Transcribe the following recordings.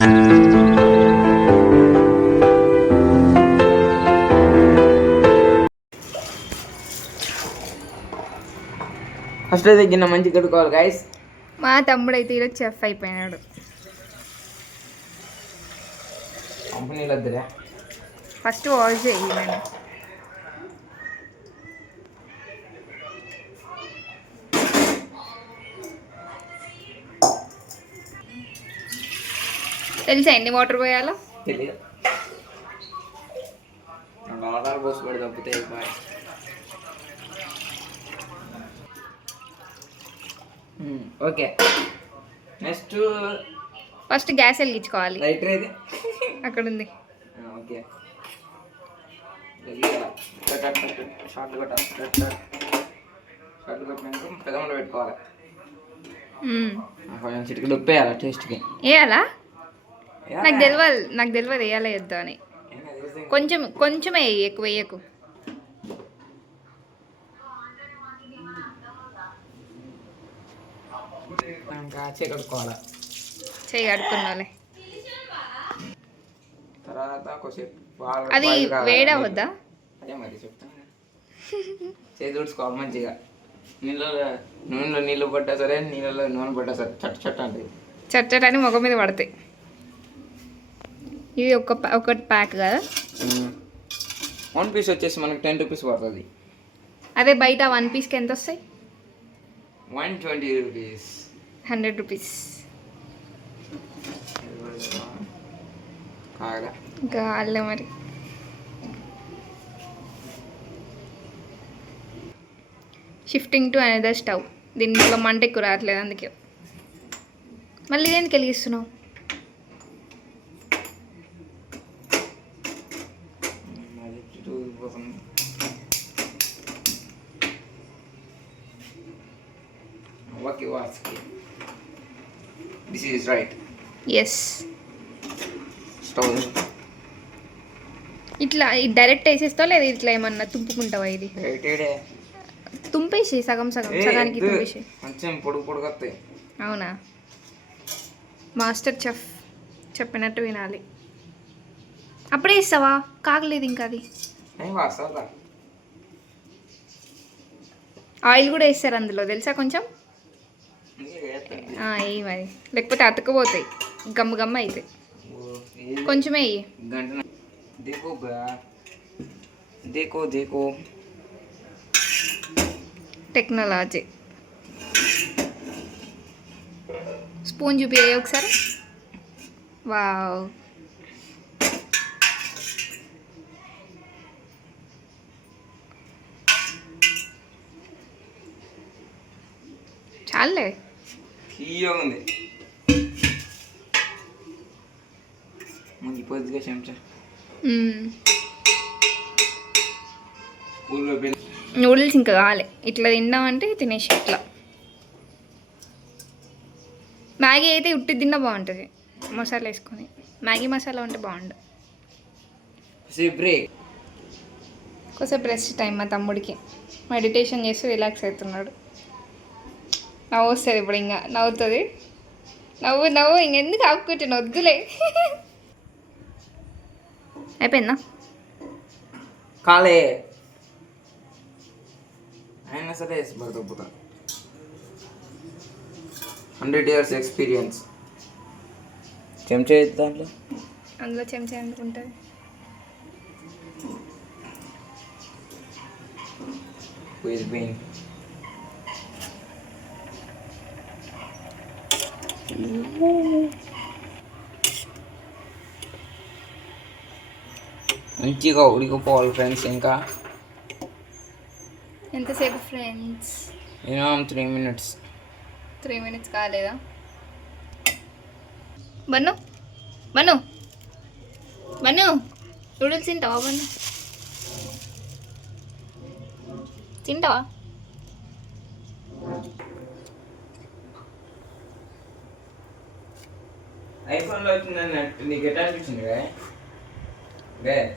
First అయితే గిన్నె మంచిగా కడుక్కోవాలి గైస్. మా తమ్ముడు అయితే ఈరోజు చెఫ్ అయిపోయినాడు. కంపెనీలో వద్దులే, ఫస్ట్ వాష్ చేయి. నేను తెలుసా ఎన్ని వాటర్ పోయాలో? తెలియదు, వాటర్ పోసి పడి తప్పితే ఓకే. నెక్స్ట్ ఫస్ట్ గ్యాస్ వెలిగించుకోవాలి. లైటర్ ఇది అక్కడ ఉంది. ఓకే, షార్ట్ కొట్టినాక పెదమంట పెట్టుకోవాలి. కొంచెం చిటికి ఉప్పేయాలి టేస్ట్కి. వేయాలా? నాకు తెలియదు వేయాలా వద్దా అని. కొంచెం వేయి, ఎక్కువ వేయకు. కడుక్కోవాలి. చేయి కడుక్కున్నాలే. తర్వాత కొద్దిసేపు అది వేడవద్దా? అదే మరి చెప్తాను. చేతి తుడుచుకోవాలి మంచిగా. నూనెలో నీళ్ళు పడ్డా సరే, నీళ్ళలో నూనె పడ్డా సరే చట్ట అంటే చట్టని ముఖం మీద పడతాయి. ఇది ఒకటి ప్యాక్ కదా. 1 పీస్ వచ్చేసి మనకి 10 రూపీస్ పడుతుంది. అదే బయట 1 పీస్కి ఎంత వస్తాయి? 120 రూపీస్, 100 రూపీస్. ఇంకా అల్లే మరి. Shifting to another stove. దీంట్లో మంట ఎక్కువ రావట్లేదు, అందుకే. మళ్ళీ దేనికి వెలిగిస్తున్నావు? This is right. Yes. ఇట్లా డైరెక్ట్ వేసేస్తావు లేదా ఇట్లా ఏమన్నా తుంపుకుంటావా? ఇది తుంపేసి సగానికి తుంపేసి. అవునా? మాస్టర్ చెఫ్ చెప్పినట్టు వినాలి. అప్పుడే ఇస్తావా? కాగలేదు ఇంకా అది. ఆయిల్ కూడా వేస్తారు అందులో, తెలుసా? కొంచెం వేయి మరి, లేకపోతే అతుక్కుపోతాయి, గమ్మ అవుతాయి. కొంచెం వేయి. టెక్నాలజీ. స్పూన్ చూపి ఒకసారి. వావ్, చాలే. ఉంది పొద్దుగా చెంచా. నూడిల్స్ ఇంకా కావాలి. ఇట్లా తిన్నామంటే తినేసి ఇట్లా. మ్యాగీ అయితే ఉట్టి తిన్నా బాగుంటుంది, మసాలా వేసుకొని. మ్యాగీ మసాలా ఉంటే బాగుండు. కొంచెం రెస్ట్ టైం మా తమ్ముడికి. మెడిటేషన్ చేస్తూ రిలాక్స్ అవుతున్నాడు. నవ్వు వస్తుంది ఇప్పుడు, ఇంకా నవ్వుతుంది. నవ్వు ఇంకెందుకు ఆపుకుంటున్నా, వద్దులే. అయిపోయిందా? కాలే అయినా సరే పడుతుంది. 100 years ఎక్స్పీరియన్స్. చెంచా దాంట్లో, అందులో చెంచా ఎందుకు ఉంటుంది? మంచిగా ఉడికిపోవాలి ఫ్రెండ్స్. ఇంకా ఎంతసేపు ఫ్రెండ్స్? 3 minutes. 3 minutes కాలేదా? బన్ను నూడిల్స్ తింటావా? తింటావా? ఐఫోన్లో వచ్చిందని నీకు ఎట్లా అనిపించింది?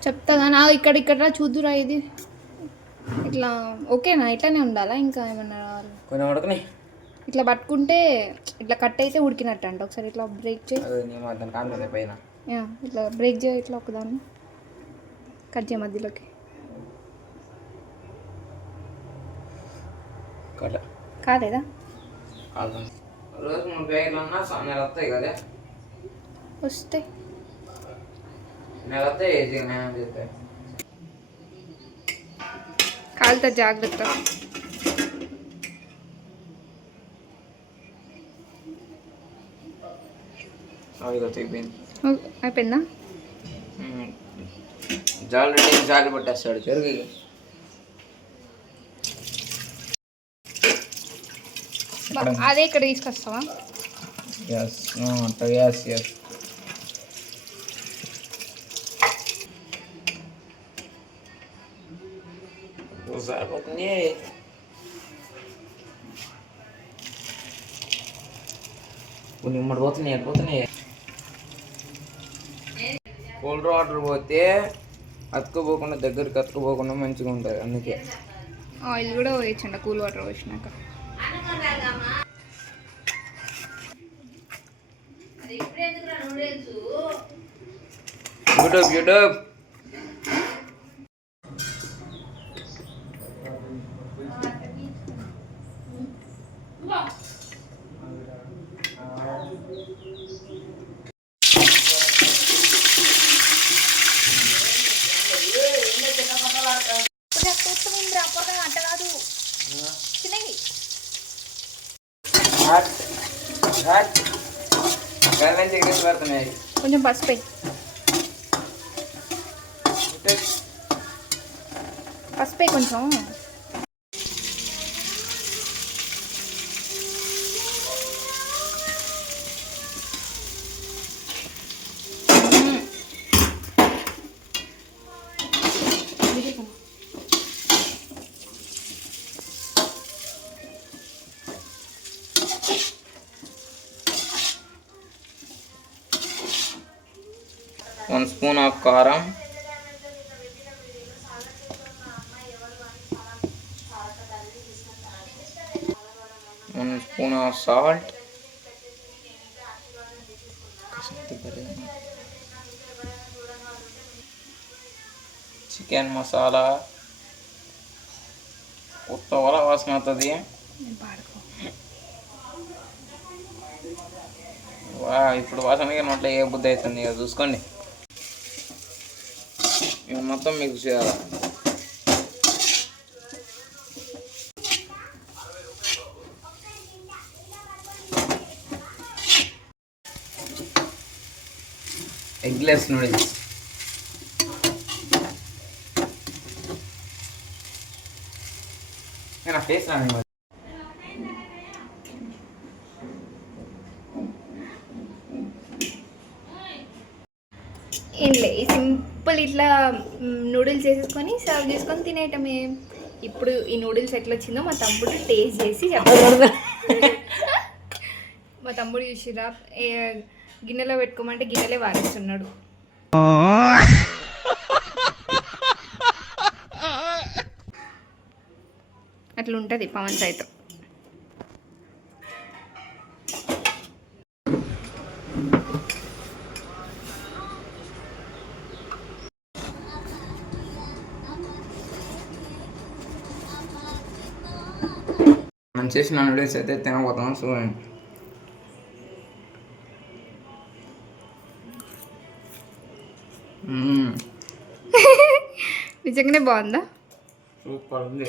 చెప్తా కానీ ఇక్కడ చూద్దురా. ఇది ఇట్లా ఓకేనా? ఇట్లానే ఉండాలా? ఇంకా ఏమన్నా రావాలి? కొంచెం ఉడకని. ఇట్లా పట్టుకుంటే ఇట్లా కట్ అయితే ఉడికినట్టు అంట. ఒకసారి ఇట్లా బ్రేక్ చేయి. అదే నీ మాత్రం కాదు పైన. ఇట్లా బ్రేక్ చేయి, ఇట్లా ఒకదాన్ని కట్ చేయ మధ్యలోకి. కాలేదా? రోజు 3 ప్యాకెట్లు ఉన్నా నెల వస్తాయి కదా. వస్తాయి. నెల వస్తాయి నేను చెప్తే. కాలుతో జాగ్రత్త. అయిపోయిందా? జాలి పట్టేస్తాడు చెరుకు. అదే ఇక్కడ తీసుకొస్తావా? సరిపోతుంది. నిమ్మడి పోతున్నాయి. కోల్డ్ వాటర్ పోతే అతుక్కుపోకుండా దగ్గరికి అతుక్కుపోకుండా మంచిగా ఉంటుంది. అందుకే ఆయిల్ కూడా వేయచ్చండి కూల్ వాటర్ వేసినాక. యూట్యూబ్ పడుతున్నాయి. కొంచెం పసుపు కొంచెం. One spoon of karam, 1 spoon of salt, chicken masala. కొత్త వల వాసన అవుతుంది. ఇప్పుడు వాసనగా నోట్లో ఏ బుద్ధి అవుతుంది ఇక చూసుకోండి. ఇవి మొత్తం మిక్స్ చేయాలి. Eggless noodles. నేను టేస్ట్ రాని ఏం లే, సింపుల్ ఇట్లా నూడిల్స్ వేసేసుకొని సర్వ్ చేసుకొని తినేయటమే. ఇప్పుడు ఈ నూడిల్స్ ఎట్లా వచ్చిందో మా తమ్ముడు టేస్ట్ చేసి చెప్పకూడదు. మా తమ్ముడు చూసిరా గిన్నెలో పెట్టుకోమంటే గిన్నెలే వారేస్తున్నాడు. అట్లా ఉంటుంది పవన్ సైతం. మనం చేసిన నూడిల్స్ అయితే తినబోతాం. చూడండి. నిజంగానే బాగుందా? సూపర్ ఉంది.